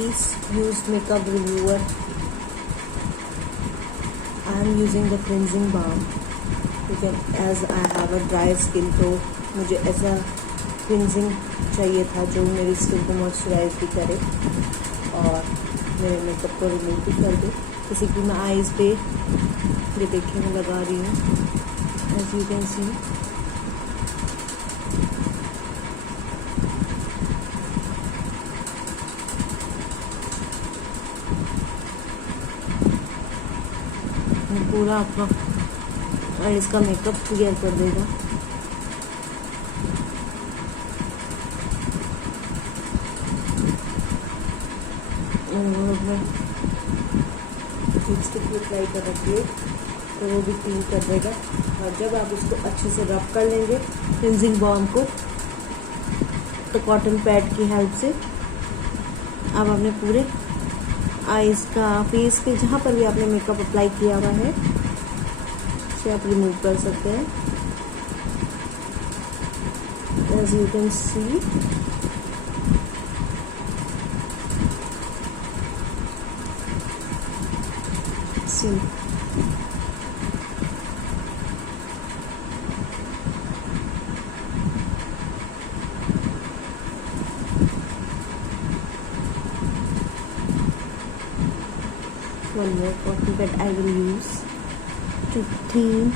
please use makeup remover. I am using the cleansing balm. You can, as I have a dry skin, तो मुझे ऐसा cleansing चाहिए था जो मेरी स्किन को मॉइस्चराइज भी करे और मेरे मेकअप को रिमूव भी कर दे। जैसे कि मैं आईज पे ये देखिए मैं लगा रही हूँ, एज यू कैन सी। पूरा आपका आईज का मेकअप क्लियर कर देगा। लिपस्टिक भी अप्लाई कर रखिए तो वो भी क्लीन कर देगा। और जब आप उसको अच्छे से रब कर लेंगे क्लिनजिंग बाल्म को, तो कॉटन पैड की हेल्प से आप अपने पूरे आईज का, फेस पे जहाँ पर भी आपने मेकअप अप्लाई किया हुआ है उसे आप रिमूव कर सकते हैं। As you can see, one more cotton pad I will use to clean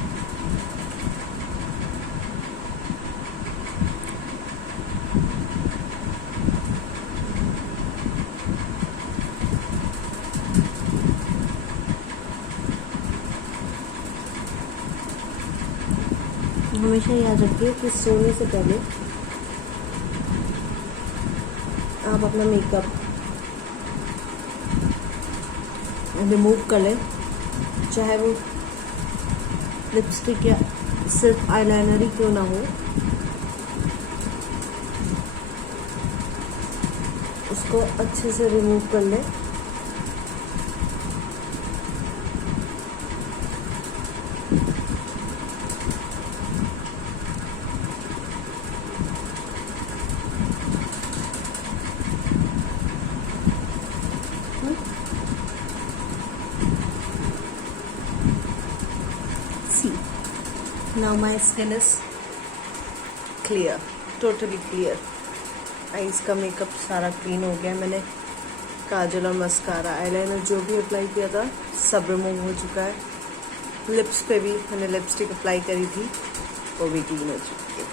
हमेशा याद रखिए कि सोने से पहले आप अपना मेकअप रिमूव कर लें, चाहे वो लिपस्टिक या सिर्फ आईलाइनर ही क्यों ना हो, उसको अच्छे से रिमूव कर लें। Now my skin is clear, totally clear. Eyes का मेकअप सारा क्लीन हो गया। मैंने काजल और मस्कारा, आईलाइनर जो भी अप्लाई किया था सब रिमूव हो चुका है। लिप्स पे भी मैंने लिपस्टिक अप्लाई करी थी, वो भी क्लीन हो चुकी है।